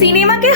സിനിമയ്ക്ക്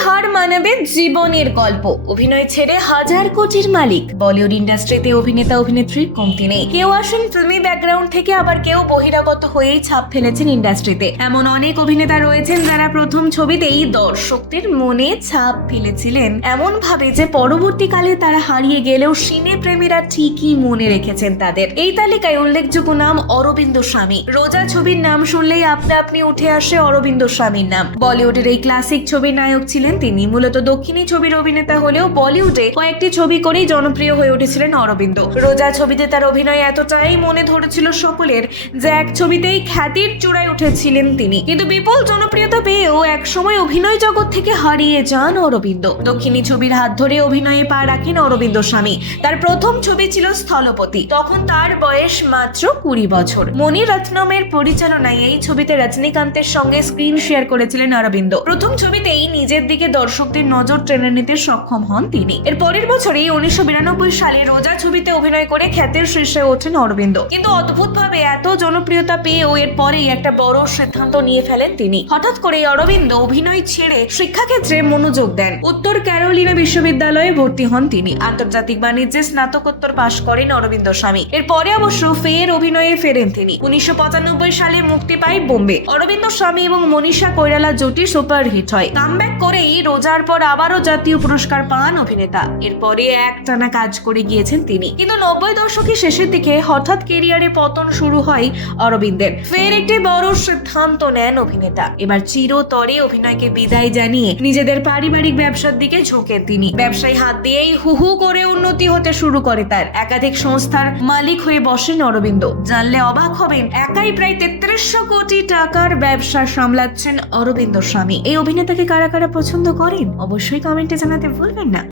মানাবে জীবনের গল্প। অভিনয় ছেড়ে হাজার কোটির মালিক। বলিউড ইন্ডাস্ট্রিতে অভিনেতা, অভিনেত্রীর কমতি নেই। কেউ আসেন ফিল্মি ব্যাকগ্রাউন্ড থেকে আবার কেউ বহিরাগত হয়েই ছাপ ফেলেছেন ইন্ডাস্ট্রিতে। এমন অনেক অভিনেতা রয়েছেন যারা প্রথম ছবিতেই দর্শকদের মনে ছাপ ফেলেছিলেন। এমন ভাবে যে পরবর্তীকালে তারা হারিয়ে গেলেও সিনে প্রেমীরা ঠিকই মনে রেখেছেন তাদের। এই তালিকায় উল্লেখযোগ্য নাম অরবিন্দ স্বামী। রোজা ছবির নাম শুনলেই আপনা আপনি উঠে আসে অরবিন্দ স্বামীর নাম। বলিউডের এই ক্লাসিক ছবির নায়ক ছিলেন তিনি মূলত দক্ষিণী ছবির অভিনেতা হলেও বলিউডে কয়েকটি ছবি করেই জনপ্রিয় হয়ে উঠেছিলেন অরবিন্দ। রোজা ছবিতে তার অভিনয় এতটাই মনে ধরেছিল সকলের যে এক ছবিতেই খ্যাতির চূড়ায় উঠেছিলেন তিনি। কিন্তু বিপুল জনপ্রিয়তা পেয়েও একসময় অভিনয় জগৎ থেকে হারিয়ে যান অরবিন্দ। দক্ষিণী ছবির হাত ধরে অভিনয়ে পা রাখেন অরবিন্দ স্বামী। তার প্রথম ছবি ছিল স্থলপতি। তখন তার বয়স মাত্র কুড়ি বছর। মণি রত্নমের পরিচালনায় এই ছবিতে রজনীকান্তের সঙ্গে স্ক্রিন শেয়ার করেছিলেন অরবিন্দ। প্রথম ছবিতেই নিজের দিকে দর্শকদের নজর টেনে নিতে সক্ষম হন তিনি। এর পরের বছরই উনিশশো বিরানব্বই সালে রোজা ছবিতে অভিনয় করে খ্যাতির শীর্ষে ওঠেন অরবিন্দ। কিন্তু অদ্ভুতভাবে এত জনপ্রিয়তা পেয়েও এর পরেই একটা বড় সিদ্ধান্ত নিয়ে ফেলেন তিনি। হঠাৎ করে অরবিন্দ অভিনয় ছেড়ে শিক্ষাক্ষেত্রে মনোযোগ দেন। উত্তর ক্যারোলিনা বিশ্ববিদ্যালয়ে ভর্তি হন তিনি। আন্তর্জাতিক বাণিজ্যে স্নাতকোত্তর পাশ করেন অরবিন্দ স্বামী। এরপরে অবশ্য ফের অভিনয়ে ফেরেন তিনি। উনিশশো পঁচানব্বই সালে মুক্তি পায় বোম্বে। অরবিন্দ স্বামী এবং মনীষা কৈরালা জুটি সুপারহিট হয়। কামব্যাক করেই রোজার পর আবারও জাতীয় পুরস্কার পান অভিনেতা। এরপরে একটানা কাজ করে গিয়েছেন তিনি। কিন্তু নব্বই দশকের শেষের দিকে হঠাৎ কেরিয়ারে পতন শুরু হয় অরবিন্দের। ফের একটি বড় সিদ্ধান্ত নেন অভিনেতা। এবার চিরতরে অভিনয়কে বিদায় জানিয়ে নিজেদের পারিবারিক ব্যবসার দিকে ঝোঁকেন তিনি। ব্যবসায় হাত দিয়েই হু হু করে উন্নতি হতে শুরু করে তার। একাধিক সংস্থার মালিক হয়ে বসেন অরবিন্দ। জানলে অবাক হবেন, একাই প্রায় তেত্রিশশো কোটি টাকার ব্যবসা সামলাচ্ছেন অরবিন্দ স্বামী। এই অভিনেতাকে কারা কারা পছন্দ করেন? অবশ্যই কমেন্টে জানাতে ভুলবেন না।